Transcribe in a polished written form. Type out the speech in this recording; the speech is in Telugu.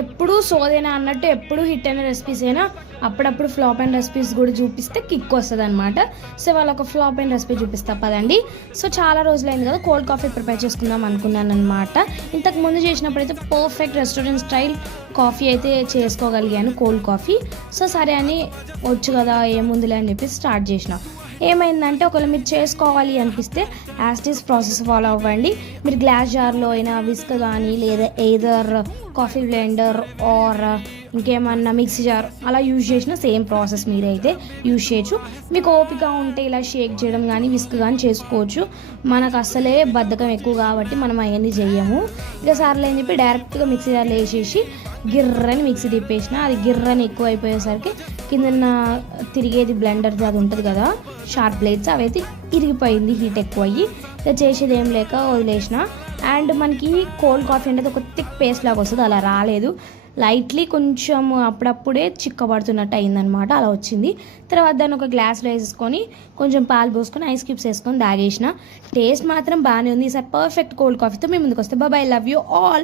ఎప్పుడు సోదేనా అన్నట్టు ఎప్పుడు హిట్ అయిన రెసిపీస్ అయినా అప్పుడప్పుడు ఫ్లాప్ అయిన రెసిపీస్ కూడా చూపిస్తే కిక్ వస్తుంది అనమాట. సో వాళ్ళ ఒక ఫ్లాప్ అయిన రెసిపీ చూపిస్తా పదండి. సో చాలా రోజులైంది కదా కోల్డ్ కాఫీ ప్రిపేర్ చేసుకుందాం అనుకున్నాను అనమాట. ఇంతకు ముందు చేసినప్పుడైతే పర్ఫెక్ట్ రెస్టారెంట్ స్టైల్ కాఫీ అయితే చేసుకోగలిగాను, కోల్డ్ కాఫీ. సో సరే అని వచ్చు కదా ఏముందిలే అని చెప్పి స్టార్ట్ చేసిన. ఏమైందంటే ఒకవేళ మీరు చేసుకోవాలి అనిపిస్తే యాస్టీస్ ప్రాసెస్ ఫాలో అవ్వండి. మీరు గ్లాస్ జార్లో అయినా విస్క్ కానీ లేదా ఎయిదర్ కాఫీ బ్లెండర్ ఆర్ ఇంకేమన్నా మిక్సీ జార్ అలా యూజ్ చేసిన సేమ్ ప్రాసెస్ మీరైతే యూజ్ చేయొచ్చు. మీకు ఓపిక ఉంటే ఇలా షేక్ చేయడం కానీ విస్క్ కానీ చేసుకోవచ్చు. మనకు అసలే బద్ధకం ఎక్కువ కాబట్టి మనం అవన్నీ చెయ్యము. ఇక సార్లు అని చెప్పి డైరెక్ట్గా మిక్సీ జార్లో వేసేసి గిర్రని మిక్సీ తిప్పేసిన. అది గిర్రని ఎక్కువ అయిపోయేసరికి కింద తిరిగేది బ్లెండర్ అది ఉంటుంది కదా షార్ప్ బ్లేడ్స్, అవైతే ఇరిగిపోయింది హీట్ ఎక్కువ అయ్యి. ఇక చేసేది ఏం లేక వదిలేసిన. అండ్ మనకి కోల్డ్ కాఫీ అనేది ఒక థిక్ పేస్ట్ లాగా వస్తుంది, అలా రాలేదు. లైట్లీ కొంచెం అప్పుడప్పుడే చిక్కబడుతున్నట్టు అయిందనమాట, అలా వచ్చింది. తర్వాత దాన్ని ఒక గ్లాస్లో వేసుకొని కొంచెం పాలు పోసుకొని ఐస్ క్యూబ్స్ వేసుకొని తాగేసిన. టేస్ట్ మాత్రం బాగానే ఉంది. ఈసారి పర్ఫెక్ట్ కోల్డ్ కాఫీతో మేము ముందుకు వస్తే బాయ్, లవ్ యూ ఆల్.